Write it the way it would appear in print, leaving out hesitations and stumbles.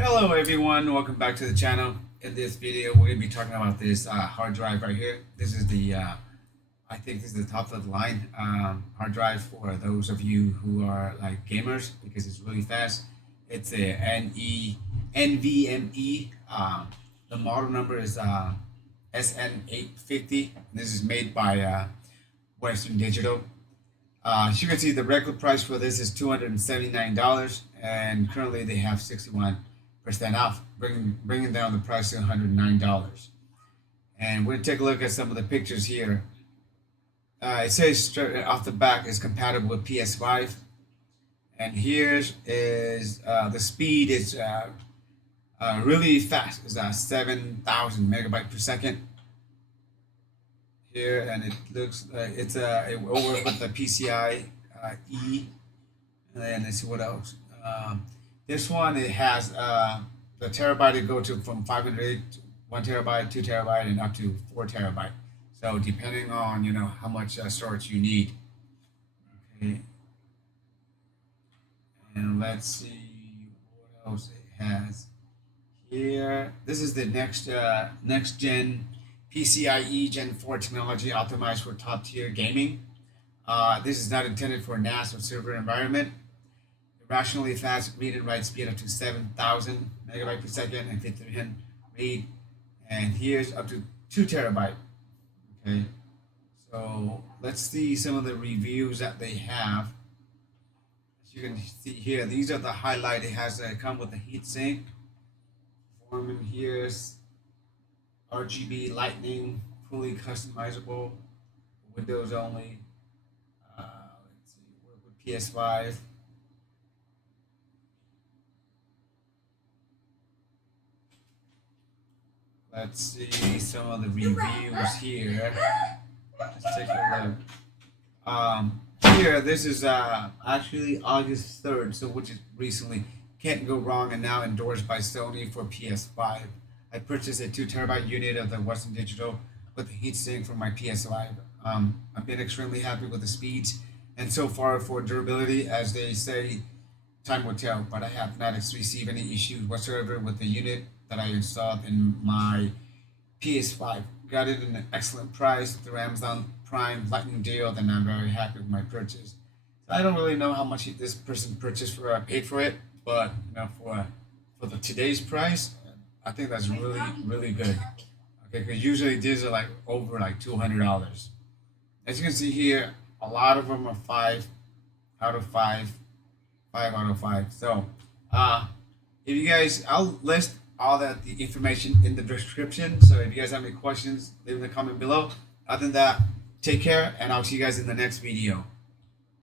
Hello everyone, welcome back to the channel. In this video we're going to be talking about this hard drive right here. This is the I think this is the top of the line hard drive for those of you who are like gamers, because it's really fast. It's a NVMe. The model number is SN850. This is made by Western Digital. As you can see, the regular price for this is $279, and currently they have 61% off, bringing down the price to $109. And we'll take a look at some of the pictures here. It says straight off the back is compatible with PS5, and here is the speed is really fast. It's 7,000 megabytes per second here, and it looks like it will work with the PCIe, and then let's see what else. This one, it has the terabyte to go to from 508 to 1 terabyte, 2 terabyte, and up to 4 terabyte. So depending on how much storage you need. Okay, and let's see what else it has here. This is the next gen PCIe Gen4 technology optimized for top tier gaming. This is not intended for NAS or server environment. Irrationally fast read and write speed up to 7,000 megabytes per second and 5300 read, and here's up to 2 terabyte. Okay, so let's see some of the reviews that they have. As you can see here, these are the highlight. It has come with a heatsink. Performing here's RGB lightning, fully customizable, Windows only. Let's see, work with PS5. Let's see some of the reviews here. Let's take a look. Here, this is actually August 3rd, so which is recently. Can't go wrong, and now endorsed by Sony for PS5. I purchased a 2 terabyte unit of the Western Digital with the heatsink for my PS5. I've been extremely happy with the speeds, and so far for durability, as they say, time will tell. But I have not received any issues whatsoever with the unit that I installed in my PS5. Got it in an excellent price through Amazon Prime Lightning deal, and I'm very happy with my purchase. So I don't really know how much this person purchased for, paid for it, but for the today's price, I think that's really good. Okay, because usually these are like over like $200. As you can see here, a lot of them are 5 out of 5, 5 out of 5. So, if you guys, I'll list all the information in the description. So if you guys have any questions, leave in the comment below. Other than that, take care, and I'll see you guys in the next video.